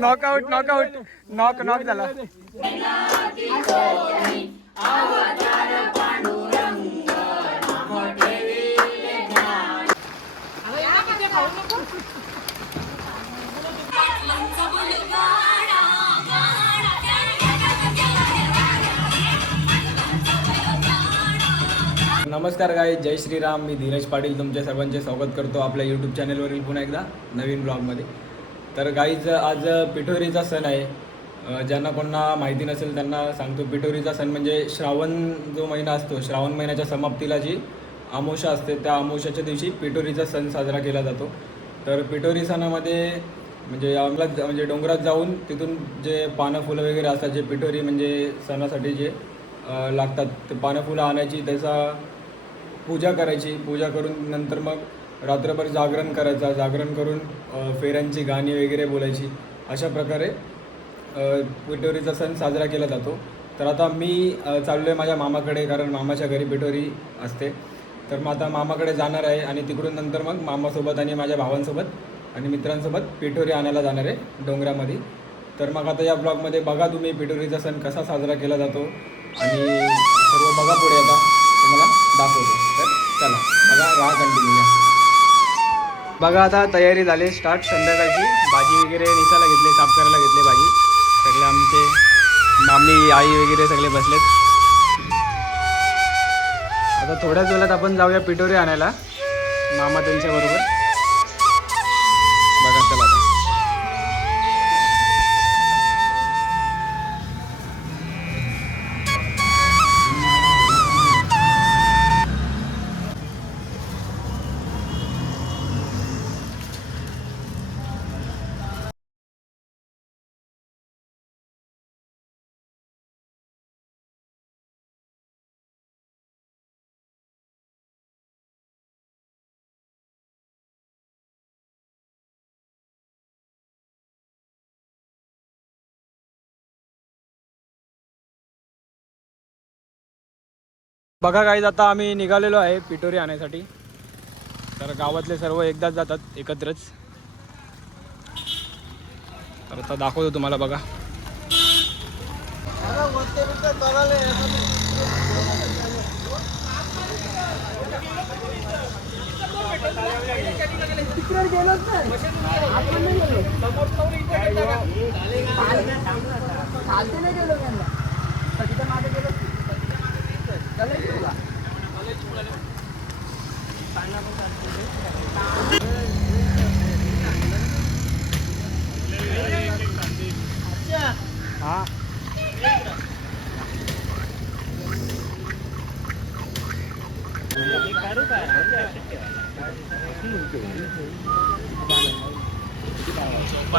Knockout knockout knock knock झाला. नमस्कार guys, जय श्रीराम. मी धीरज पाटील तुमच्या सर्वांचे स्वागत करतो आपल्या यूट्यूब चॅनलवरील पुन्हा एकदा नवीन ब्लॉगमध्ये. तर गाईज, आज पिठोरीचा सण आहे. ज्यांना कोणाला माहिती नसेल त्यांना सांगतो. पिठोरीचा सण म्हणजे श्रावण जो महिना असतो, श्रावण महिन्याच्या समाप्तीला जी अमावस्या असते, त्या अमावस्याच्या दिवशी पिठोरीचा सण साजरा केला जातो. तर पिठोरी सणामध्ये म्हणजे आम्हाला म्हणजे डोंगरात जाऊन तिथून जे पानं फुलं वगैरे असतात, जे पिठोरी म्हणजे सणासाठी जे लागतात, ते पानं फुलं आणायची, त्याचा पूजा करायची. पूजा करून नंतर मग रात्रभर जागरण करायचा. जागरण करून फेऱ्यांची गाणी वगैरे बोलायची. अशा प्रकारे पिठोरीचा सण साजरा केला जातो. तर आता मी चाललो आहे माझ्या मामाकडे, कारण मामाच्या घरी पिठोरी असते. तर मग आता मामाकडे जाणार आहे आणि तिकडून नंतर मग मामासोबत आणि माझ्या भावांसोबत आणि मित्रांसोबत पिठोरी आणायला जाणार आहे डोंगरामध्ये. तर मग आता या ब्लॉगमध्ये बघा तुम्ही पिठोरीचा सण कसा साजरा केला जातो आणि सर्व बघा. पुढे आता तुम्हाला दाखवतो. तर चला बघा, राहा कंटिन्यू. बघा आता तयारी झाली स्टार्ट. संध्याकाळची भाजी वगैरे निसायला घेतले, साफ करायला घेतले भाजी. सगळे आमचे मामी आई वगैरे सगळे बसलेत. आता थोड्याच वेळात आपण जाऊया पिठोरी आणायला मामा त्यांच्याबरोबर. बघा चला आता. बघा गाईज, आता आम्ही निघालेलो आहे पिठोरी आणण्यासाठी. तर गावातले सर्व एकदाच जातात एकत्रच. तर आता दाखवतो तुम्हाला. बघा हा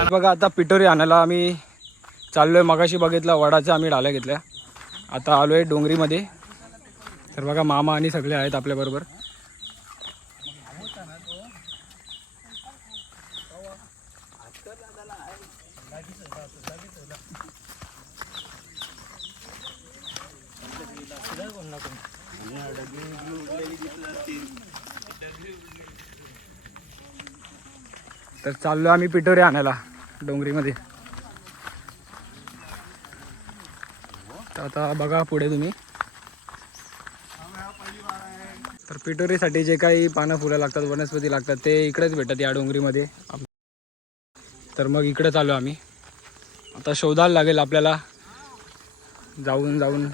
बघा, आता पिठोरी आणायला आम्ही चाललोय. मगाशी बघितला वडाच्या आम्ही डाल्या घेतल्या. आता आलोय डोंगरीमध्ये. तर बघा मामा आणि सगळे आहेत आपल्याबरोबर. तर चाललो आम्ही पिठोरी आणायला डोंगरीमध्ये. तर आता बघा पुढे तुम्ही. तर पिठोरीसाठी जे काही पानं फुलं लागतात, वनस्पती लागतात, ते इकडेच भेटतात या डोंगरीमध्ये. तर मग इकडे चालू आम्ही. आता शोधायला लागेल आपल्याला. जाऊन जाऊन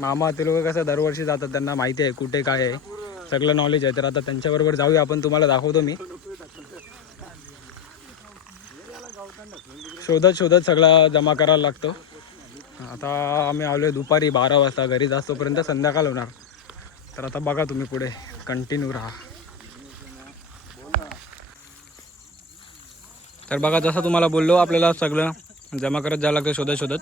मामा ते लोक कसं दरवर्षी जातात, त्यांना माहिती आहे कुठे काय आहे, सगळं नॉलेज आहे. तर आता त्यांच्याबरोबर जाऊया आपण. तुम्हाला दाखवतो मी. शोधत शोधत सगळा जमा करायला लागतो. आता आम्ही आलो आहे दुपारी 12 वाजता. घरी जास्तोपर्यंत संध्याकाळ होणार. तर आता बघा तुम्ही पुढे कंटिन्यू राहा. तर बघा, जसं तुम्हाला बोललो, आपल्याला सगळं जमा करत जायला लागतं शोधत शोधत.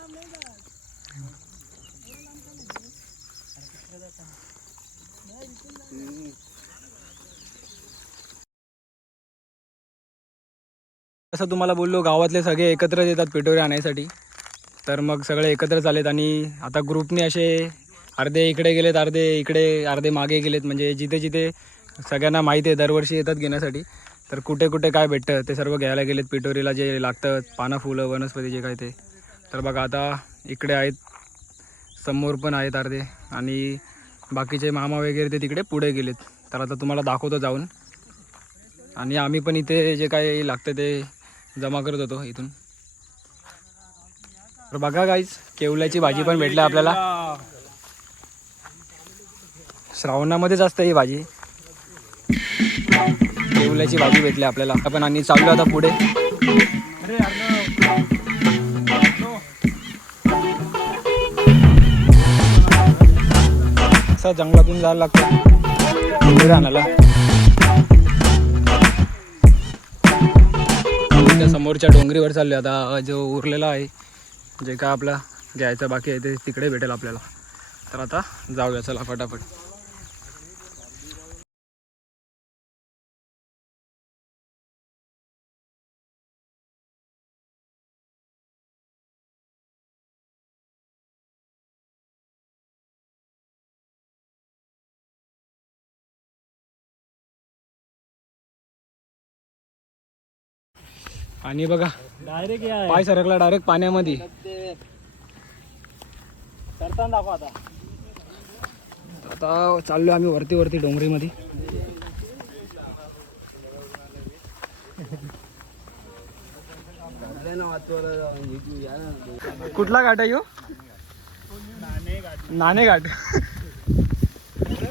जसं तुम्हाला बोललो, गावातले सगळे एकत्र येतात पिठोरी आणायसाठी. तर मग सगळे एकत्र आलेत आणि आता ग्रुपने असे अर्धे इकडे गेलेत, अर्धे इकडे, अर्धे मागे गेलेत. म्हणजे जिथे जिथे सगळ्यांना माहिती आहे दरवर्षी येतात घेण्यासाठी. तर कुठे कुठे काय भेटतं ते सर्व घ्यायला गेलेत. पिठोरीला जे लागतं पानं फुलं वनस्पती जे काय ते. तर बघा आता इकडे आहेत, समोर पण आहेत अर्धे आणि बाकीचे मामा वगैरे ते तिकडे पुढे गेलेत. तर आता तुम्हाला दाखवतो जाऊन. आणि आम्ही पण इथे जे काही लागतं ते जमा करत होतो इथून. तर बघा गाईज केवल्याची भाजी पण भेटली आपल्याला. श्रावणामध्येच असतं ही भाजी. केवल्याची भाजी भेटली आपल्याला. आपण आणि चाललो आता पुढे. असं जंगलातून जायला लागतं रानाला. त्या समोरच्या डोंगरीवर चाललो आता. जो उरलेला आहे जे काय आपला घ्यायचं बाकी आहे ते तिकडे भेटेल आपल्याला. तर आता जाऊया चला फटाफट. आणि बघा डायरेक्ट पाय सरकला डायरेक्ट पाण्यामध्ये. आता चाललो आम्ही वरती डोंगरीमध्ये. कुठला घाट आहे ह्यो? नाणे घाट.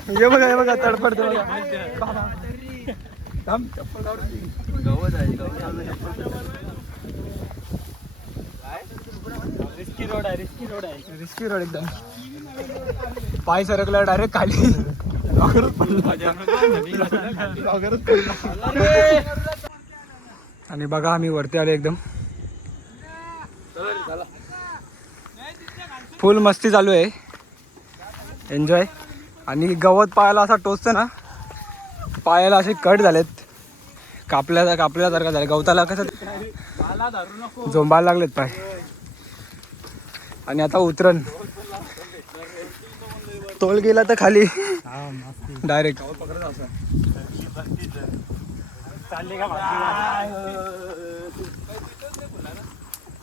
हे बघा तडफडते बघा. रिस्की रोड आहे. रिस्की रोड एकदम. पाय सरकला डायरेक्ट खाली. आणि बघा आम्ही वरती आलो एकदम. फुल मस्ती चालू आहे, एन्जॉय. आणि गवत पायाला असा टोचतं ना, पायाला असे कट झालेत, कापल्यासारखं झालं. गवताला कसं झोंबायला लागलेत पाय. आणि आता उतरण तोल गेला तर खाली डायरेक्ट.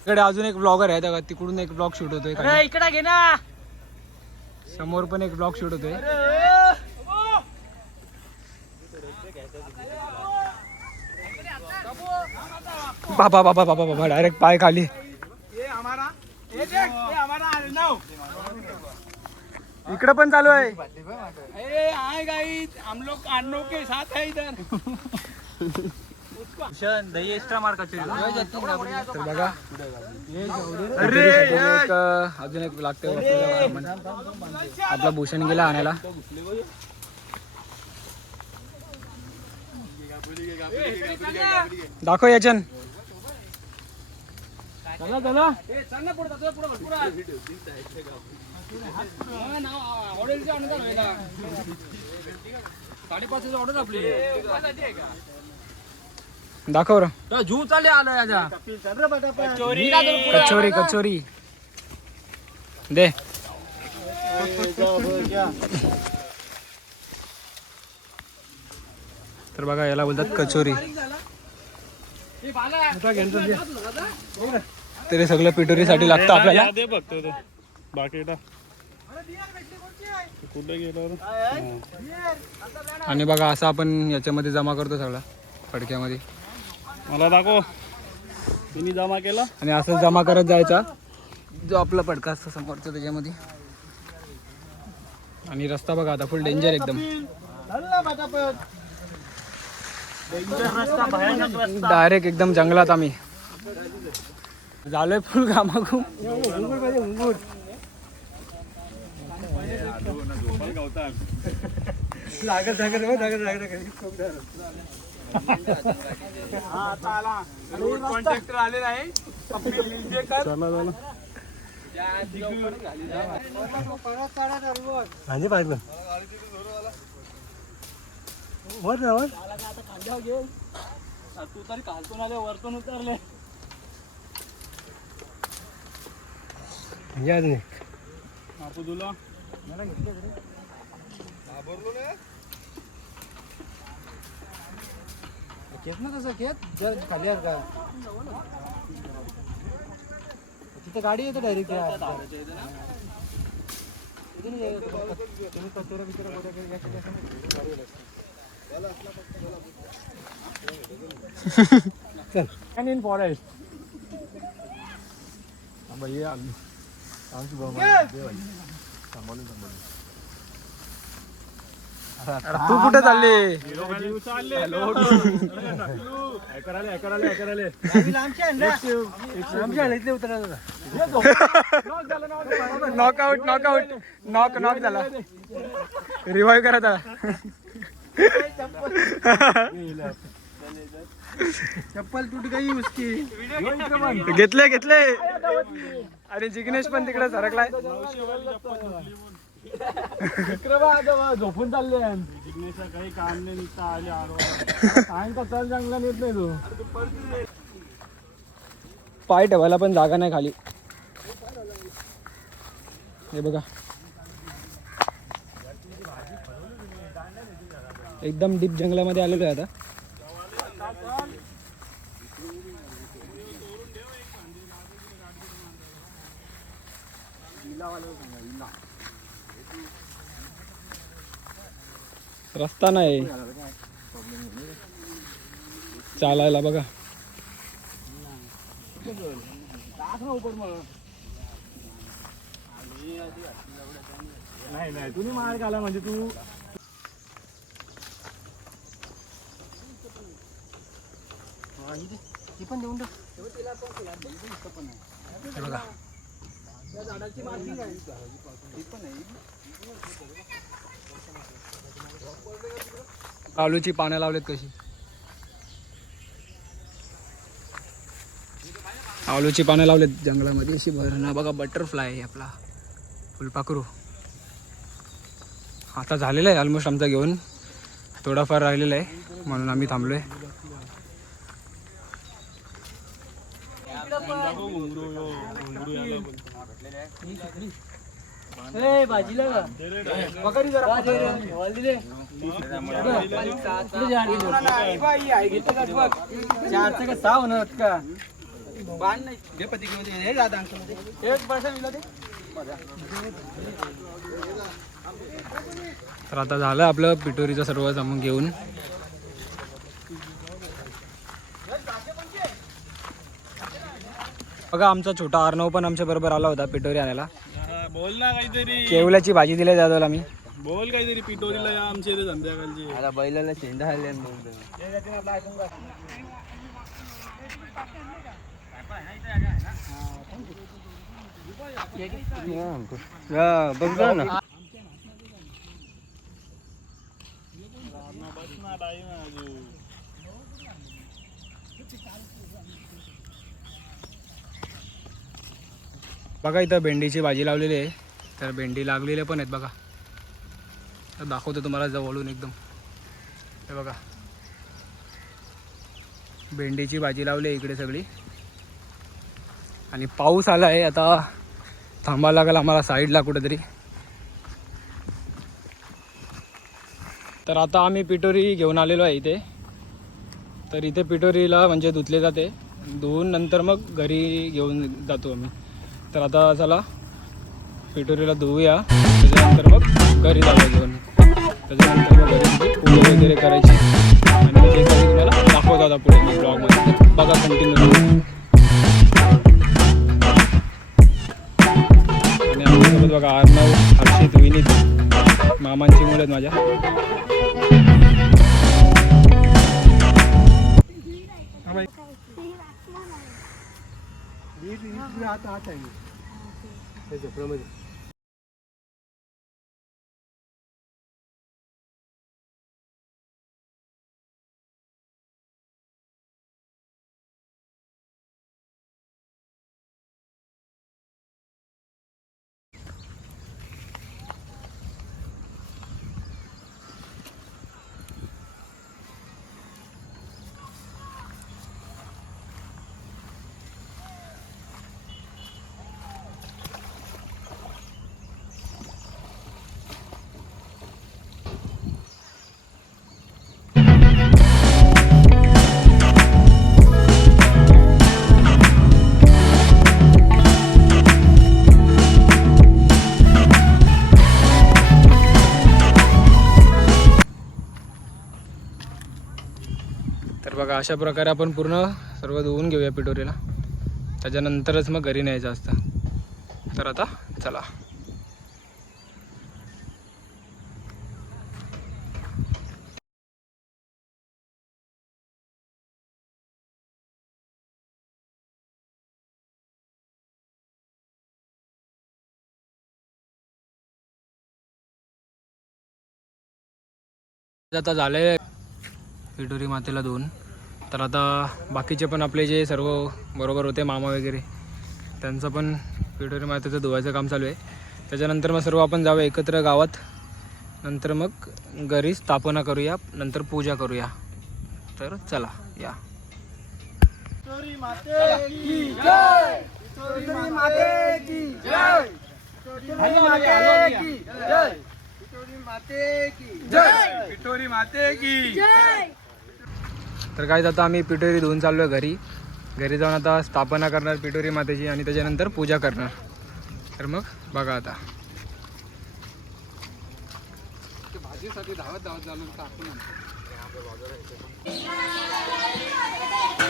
इकडे अजून एक ब्लॉगर आहे बघा, तिकडून एक ब्लॉग शूट होतोय. इकडे घे ना. समोर पण एक ब्लॉग शूट होतोय. बाबा डायरेक्ट पाय खाली. इकडे पण चालू आहे. हम लोग अन्नों के साथ है इधर. दही एक्स्ट्रा मार कचोरी. तर बघा अजून एक लागते. आपला भूषण गेला आणायला. दाखव याचन. दाखव र. जू चाले आलं. कचोरी दे. तर बघा याला बोलतात कचोरी. तरी सगळं पिठोरीसाठी लागतं आपल्याला. आणि बघा असं आपण याच्यामध्ये जमा करतो सगळं फडक्यामध्ये. मला दाखव. मी जमा केला. आणि असं जमा करत जायचा जो आपला फडका असतो समोरचा त्याच्यामध्ये. आणि रस्ता बघा आता फुल डेंजर एकदम. डायरेक्ट एकदम जंगलात आम्ही झालोय फुल घामाघूम. कॉन्ट्रॅक्टर आलेला आहे. तू तरी खालतून आले वरतून उतरले. आपू तुला खेच ना तसं खेच जर खाली आहे का तिथे गाडी येते डायरेक्ट इन फॉरेस्ट तू कुठे चालली? नॉकआउट नॉकआउट नॉक नॉक झाला. रिवाईव्ह करा त्याला. चप्पल तुट गई उसकी. घेतले घेतले. अरे जिग्नेश पण तिकडे सरकलाय. झोपून चालले काही काम नाही नुसतं आले आडवा चल चांगला नेत नाही तू. पाय ठेवायला पण जागा नाही खाली. हे बघा एकदम डीप जंगलामध्ये आलेलो आहे आता. रस्ता नाही चालायला बघा. नाही नाही तुम्ही मार्ग आला म्हणजे तू ती पण देऊन हे बघा आलूची पानं लावलेत कशी. आलूची पानं लावलेत जंगलामध्ये अशी भरणं. बघा बटरफ्लाय आहे आपला फुलपाखरू. आता झालेला आहे ऑलमोस्ट आमचा घेऊन. थोडाफार राहिलेला आहे म्हणून आम्ही थांबलोय. भाजीला बकरी जरा चारशे का सहा होणार का. तर आता झालं आपलं पिटोरीचं सर्व सामान घेऊन. बघा आमचा छोटा अर्णव पण आमच्या बरोबर आला होता पिटोरी आणायला. बोल ना काहीतरी. केवल्याची भाजी दिली जाधवला मी. बोल काहीतरी पिटोरीला या आमच्या इथे संध्याकाळची. आता बैलाला शेंडा आले बघ ना. बघा इथं भेंडीची भाजी लावलेली आहे. तर भेंडी लागलेल्या पण आहेत बघा. तर दाखवतो तुम्हाला जवळून एकदम. हे बघा भेंडीची भाजी लावली आहे इकडे सगळी. आणि पाऊस आला आहे आता थांबायला लागेल आम्हाला साईडला कुठेतरी. तर आता आम्ही पिटोरी घेऊन आलेलो आहे इथे. तर इथे पिटोरीला म्हणजे धुतले जाते. धुवून नंतर मग घरी घेऊन जातो आम्ही. तर आता चला पिटोरीला धुवूया. त्याच्यानंतर मग घरी जाऊया घेऊन. त्याच्यानंतर मग घरी पूजा वगैरे करायची. आणि ते काही तुम्हाला दाखवतो आता पुढे मी ब्लॉगमध्ये. बघा कंटिन्यू. आणि आमच्यासोबत बघा अर्णव, हर्षित, विनीत मामांची मुलं आहेत माझ्या. तर बघा अशा प्रकारे आपण पूर्ण सर्व धुवून घेऊया पिठोरीला, त्याच्यानंतरच मग घरी न्यायचं असतं. तर आता चला. आता झाले पिठोरी मातेला धुवून. तर आता बाकीचे पण आपले जे सर्व बरोबर होते मामा वगैरे त्यांचं पण पिठोरी मातेचं धुवायचं काम चालू आहे. त्याच्यानंतर मग सर्व आपण जाऊया एकत्र गावात, नंतर मग घरी स्थापना करूया, नंतर पूजा करूया. तर चला या. पिठोरी माते की जय, पिठोरी माते की जय, पिठोरी माते की जय, पिठोरी माते की जय, पिठोरी माते की जय. तर काय आता आम्ही पिठोरी धुवून चाललो आहे घरी. घरी जाऊन आता स्थापना करणार पिठोरी मातेची आणि त्याच्यानंतर पूजा करणार. तर मग बघा आता. भाजीसाठी धावत चालू.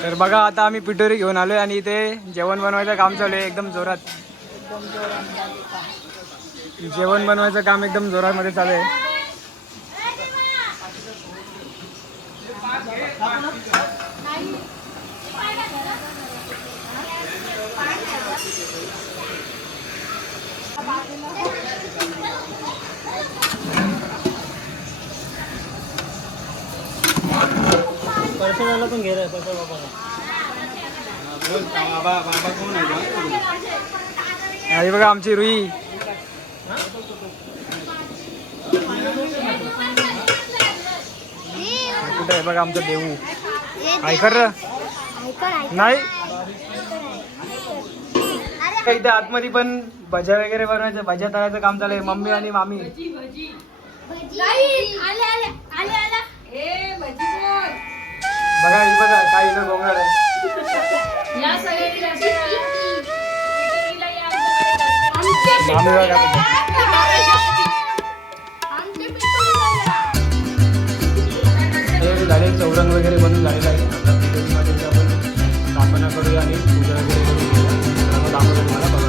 तर बघा आता आम्ही पिठोरी घेऊन आलोय आणि इथे जेवण बनवायचं काम चालू आहे एकदम जोरात. जेवण बनवायचं काम एकदम जोरामध्ये चालू आहे. पर्सनला पण घे रे, पर्सनल बाबा कोण आहे? आणि बघा आमची रुई. कुठे आहे बघा आमचं देऊ. ऐकर नाही इथे आतमध्ये पण भज्या वगैरे बनवायचं, भज्या तळायचं काम चालू आहे. मम्मी आणि मामी बघा ही बघा काही इथं गोंगाट आहे. मामी बघा झाले. चौरंग वगैरे बनून झालेलं आहे. आता पिठोरी मातेची आपण स्थापना करूया आणि पूजा वगैरे करूया. दाखवतो तुम्हाला बघा.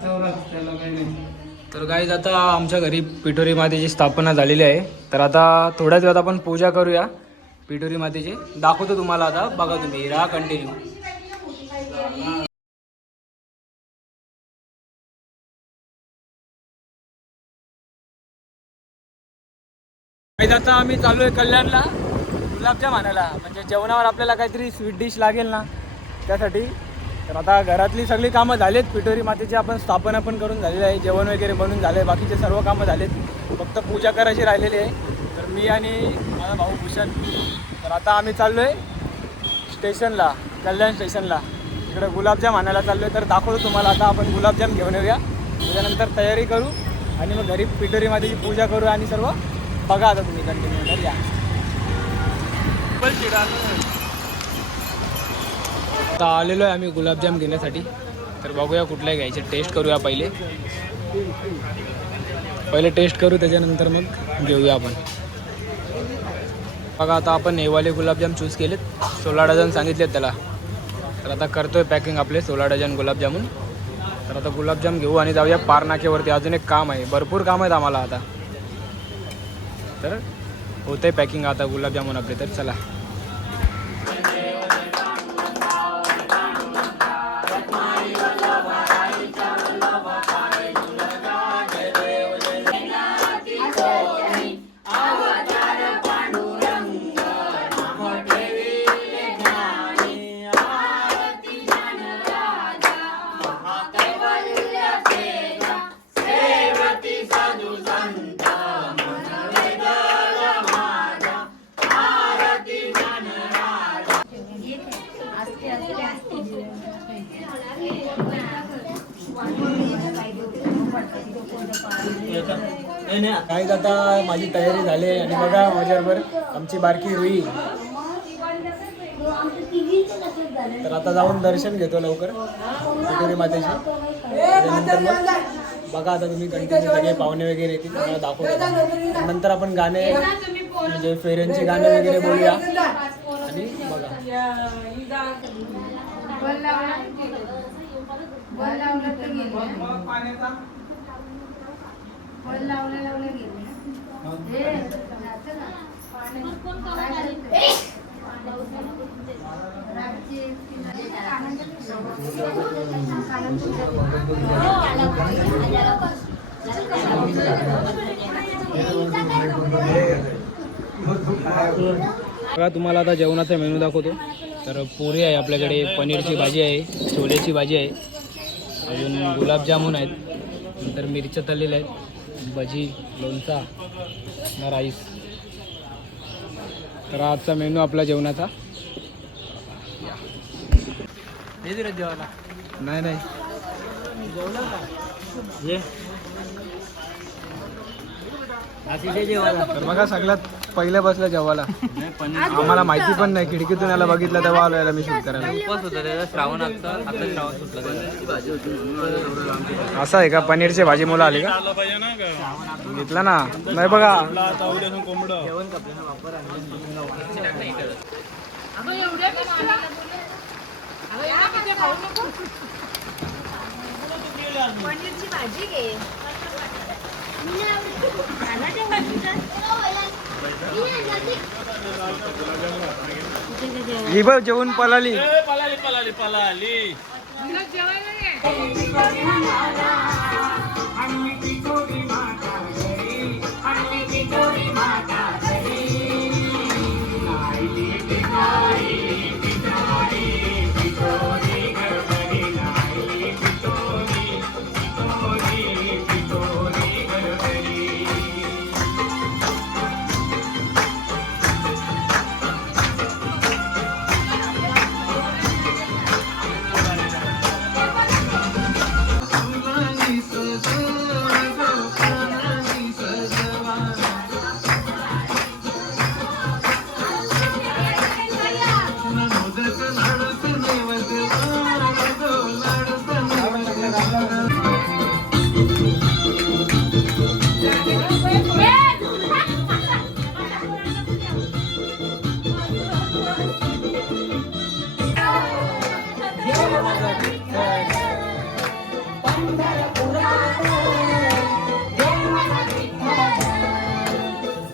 तर गाईज आता आमच्या घरी पिठोरी मातेची स्थापना झालेली आहे. तर आता थोड्याच वेळात आपण पूजा करूया पिठोरी मातेची. दाखवतो तुम्हाला आता, बघा तुम्ही, राहा कंटिन्यू. गाईज आता आम्ही चालू आहे कल्याणला गुलाबजाम आणायला. म्हणजे जेवणावर आपल्याला काहीतरी स्वीट डिश लागेल ना, त्यासाठी. तर आता घरातली सगळी कामं झालीत. पिठोरी मातेची आपण स्थापना पण करून झालेली आहे. जेवण वगैरे बनून झालं आहे. बाकीचे सर्व कामं झालेत. फक्त पूजा करायची राहिलेली आहे. तर मी आणि माझा भाऊ भूषण, तर आता आम्ही चाललो आहे स्टेशनला, कल्याण स्टेशनला. इकडे गुलाबजाम आणायला चाललो आहे. तर दाखवतो तुम्हाला. आता आपण गुलाबजाम घेऊन येऊया. त्याच्यानंतर तयारी करू आणि मग घरी पिठोरी मातेची पूजा करू आणि सर्व बघा. आता तुम्ही कंटिन्यू कर या. आता आलेलो आहे आम्ही गुलाबजाम घेण्यासाठी. तर बघूया कुठल्या घ्यायचे, टेस्ट करूया पहिले टेस्ट करू, त्याच्यानंतर मग घेऊया आपण. बघा आता आपण हेवाले गुलाबजाम चूज केलेत. 16 डझन सांगितलेत त्याला. तर आता करतोय पॅकिंग आपले 16 डझन गुलाबजामुन. तर आता गुलाबजाम घेऊ आणि जाऊया पार नाक्यावरती. अजून एक काम आहे, भरपूर काम आहेत आम्हाला आता. तर होते पॅकिंग आता गुलाबजामुन आपले. तर चला. काहीच आता माझी तयारी झाली आहे. आणि बघा माझ्याबरोबर आमची बारकी रुई. तर आता जाऊन दर्शन घेतो लवकर पिठोरी मातेची. त्याच्यानंतर मग बघा आता तुम्ही कंटिन्यू सगळे पाहुणे वगैरे येतील, तुम्हाला दाखवतो. नंतर आपण गाणे, म्हणजे फेऱ्यांची गाणे वगैरे बोलूया आणि बघा. बघा तुम्हाला आता जेवणाचा मेनू दाखवतो. तर पुरी आहे आपल्याकडे, पनीरची भाजी आहे, छोलेची भाजी आहे, अजून गुलाबजामुन आहेत, नंतर मिरच्या तळलेल्या आहेत, भजी, लोणचा, राईस. तर आजचा मेनू आपला जेवणाचा. जेवायला नाही तर बघा सगळ्यात पहिल्या बसल्या जेवायला. आम्हाला माहिती पण नाही, खिडकीतून याला बघितलं तेव्हा आलो याला मी शूट करायला. असं आहे का? पनीरची भाजी मुलं आली का? घेतला ना? नाही बघा पनीरची भाजी घे. ही बघ जेवून पळाली.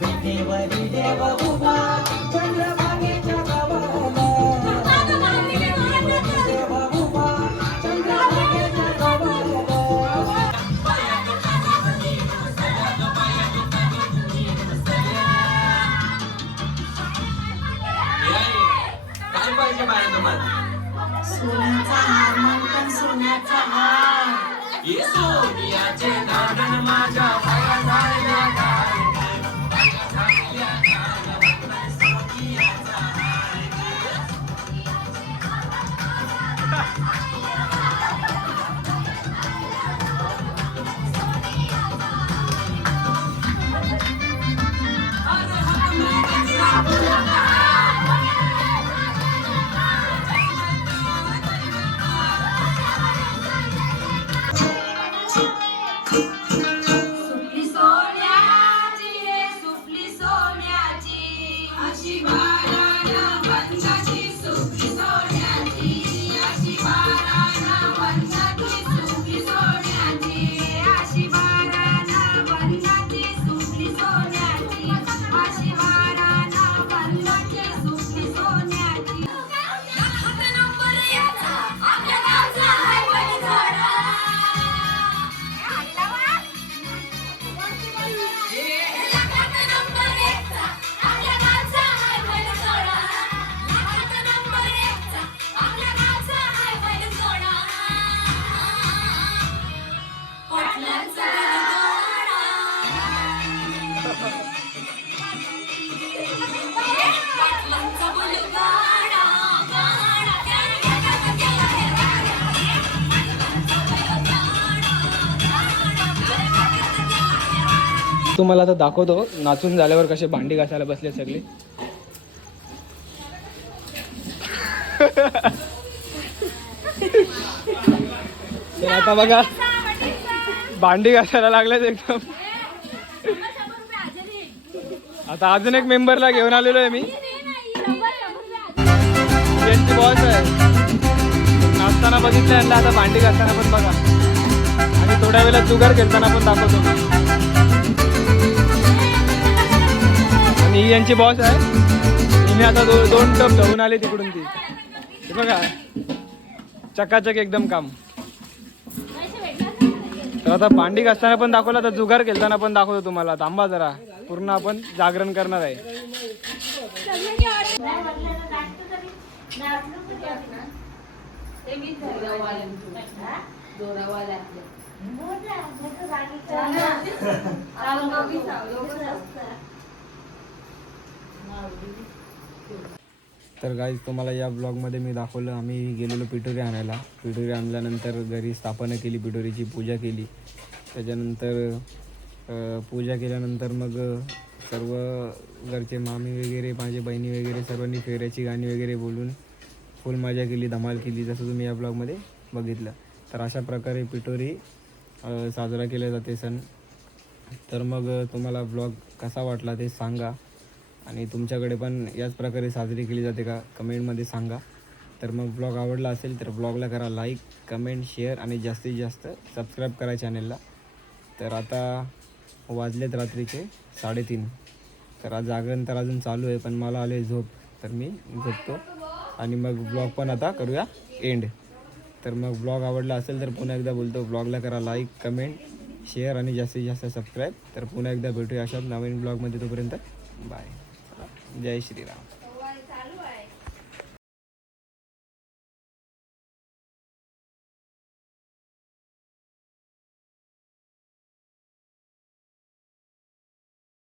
विटेवरी देव उभा चंद्रभागेच्या गावाला. देव उभा चंद्रभागेच्या गावाला. सोन्याचा हार मंथन सोन्याचा हार सुपली सोन्याची रे सुपली सोन्याची अशी बाराना वंशाची सुपली सोन्याची अशी बाराना वंशाची सुपली सोन्याची अशी बाराना वंशाची सुपली सोन्याची अशी बाराना वंशाची सुपली सोन्याची हात नंबर याचा आपल्या गावचा हाय बळीझोडा. तुम्हाला आता दाखवतो नाचून झाल्यावर कसे भांडी घासायला बसले सगळे. तर आता बघा भांडी घासायला लागलेच एकदम. आता अजून एक मेंबरला घेऊन आलेलो आहे मी. यांची बॉस आहे. नाचताना बघितलं यांना, आता भांडी घासताना पण बघा. आणि थोड्या वेळेला जुगार खेळताना पण दाखवतो. आणि ही यांची बॉस आहे. हिने आता दोन टप धुवून आले तिकडून ती. हे बघा चकाचक एकदम काम. तर आता भांडी घासताना पण दाखवलं, तर जुगार खेळताना पण दाखवतो तुम्हाला. थांबा जरा, पूर्ण आपण जागरण करणार आहे. तर गाईज तुम्हाला या ब्लॉगमध्ये मी दाखवलं, आम्ही गेलेलो पिठोरी आणायला. पिठोरी आणल्यानंतर घरी स्थापना केली, पिठोरीची पूजा केली. त्याच्यानंतर पूजा केल्यानंतर मग सर्व घरचे मामी वगैरे, माझे बहिणी वगैरे सर्वांनी फेऱ्याची गाणी वगैरे बोलून फुल मजा केली, धमाल केली, जसं तुम्ही या ब्लॉगमध्ये बघितलं. तर अशा प्रकारे पिठोरी साजरा केला जाते सण. तर मग तुम्हाला ब्लॉग कसा वाटला ते सांगा. आणि तुमच्याकडे पण याच प्रकारे साजरी केली जाते का, कमेंटमध्ये सांगा. तर मग ब्लॉग आवडला असेल तर ब्लॉगला करा लाईक, कमेंट, शेअर आणि जास्तीत जास्त सबस्क्राईब करा चॅनलला. तर आता वाजलेत रात्रीचे 3:30. तर आज जागरण तर अजून चालू आहे, पण मला आले झोप, तर मी झोपतो. आणि मग ब्लॉग पण आता करूया एंड. तर मग ब्लॉग आवडला असेल तर पुन्हा एकदा बोलतो, ब्लॉगला करा लाईक, कमेंट, शेअर आणि जास्तीत जास्त सबस्क्राईब. तर पुन्हा एकदा भेटूया अशा नवीन ब्लॉगमध्ये. तोपर्यंत बाय. जय श्रीराम.